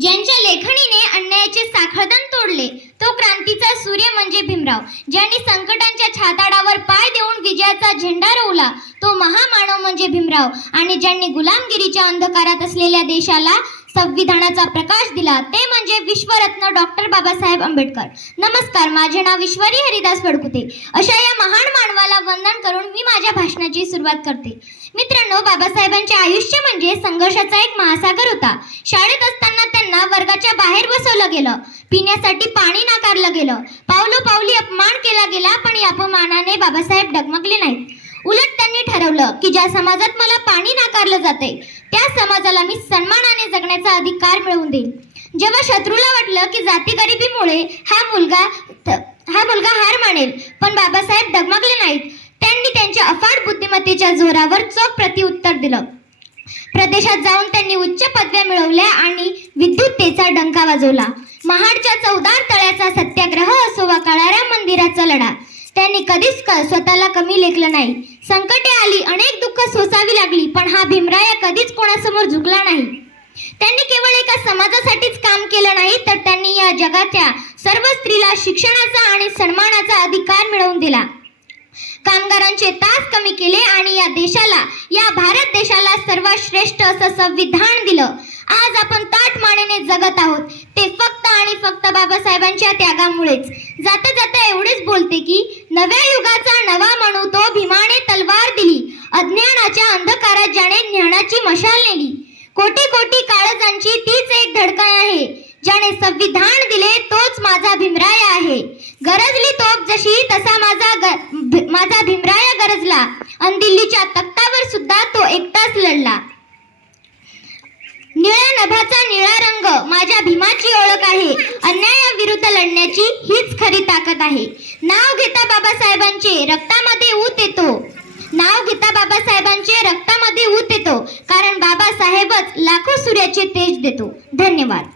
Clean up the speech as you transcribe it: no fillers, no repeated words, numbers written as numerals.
ज्यांच्या लेखणीने अन्यायाचे साखळदंड तोडले तो क्रांतीचा सूर्य म्हणजे भीमराव. ज्यांनी संकटांच्या छाताडावर पाय देऊन विजयाचा झेंडा रोवला तो महामानव म्हणजे भीमराव. आणि ज्यांनी गुलामगिरीच्या अंधकारात असलेल्या देशाला संविधानाचा प्रकाश दिला ते म्हणजे विश्वरत्न डॉक्टर बाबासाहेब आंबेडकर. नमस्कार, माझे नाव ईश्वरी हरिदास वडकुते. अशा या महान मानवाला वंदन करून मी माझ्या भाषणाची सुरुवात करते. मित्रांनो, बाबासाहेबांचे आयुष्य म्हणजे संघर्षाचा एक महासागर होता. शाळेत असताना त्यांना वर्गाच्या बाहेर बसवलं गेलं, पिण्यासाठी पाणी नाकारलं गेलं, पावलोपावली अपमान केला गेला, पण या अपमानाने बाबासाहेब डगमगले नाहीत. उलट त्यांनी ठरवलं की ज्या समाजात मला पाणी नाकारलं जाते त्या समाजाला मी सन्मानाने जगण्याचा अधिकार मिळवून देईन. जेव्हा शत्रूला वाटलं की जाती गरिबीमुळे हा मुलगा हार मानेल, पण बाबासाहेब डगमगले नाहीत. त्यांनी त्यांच्या अफाट बुद्धिमत्तेच्या जोरावर चोख प्रत्युत्तर दिलं. प्रदेशात जाऊन त्यांनी उच्च पदव्या मिळवल्या आणि विद्युततेचा डंका वाजवला. महाडच्या चौदार तळ्याचा सत्याग्रह असो वा काळाराम मंदिराचा लढा, त्यांनी कधीच स्वतःला कमी लेखलं नाही. संकटे आली, अनेक दुःख सोसावी लागली, पण हा भीमराया कधीच कोणासमोर झुकला नाही. त्यांनी केवळ एका समाजासाठीच काम केलं नाही, तर त्यांनी या जगाच्या सर्व स्त्रीला शिक्षणाचा आणि सन्मानाचा अधिकार मिळवून दिला. कामगारांचे तास कमी केले आणि या भारत देशाला सर्वात श्रेष्ठ असं संविधान दिलं. आज आपण ताठ मानेने जगत आहोत ते फक्त आणि फक्त बाबासाहेबांच्या त्यागामुळेच. जाता जाता एवढेच बोलते की नव्या युगाचा नवा म्हणू तो भीमाने तलवार दिली, अज्ञानाच्या अंधकारात ज्याने ज्ञानाची मशाल नेली. कोटी कोटी काळजांची तीच एक धडकन आहे, ज्याने संविधान दिले तोच माझा भीमराया आहे. गरजली तोप जशी तसा माझा भीमराया गरजला, अन दिल्लीच्या तख्तावर सुद्धा तो एकटाच लढला. निळ्या नभाचा निळा रंग माझ्या भीमाची ओळख आहे. अन्यायाविरुद्ध लढण्याची हीच खरी ताकद आहे. नाव घेता बाबासाहेबांचे रक्तामध्ये ऊत येतो, कारण बाबासाहेबच लाखो सूर्याचे तेज देतो. धन्यवाद.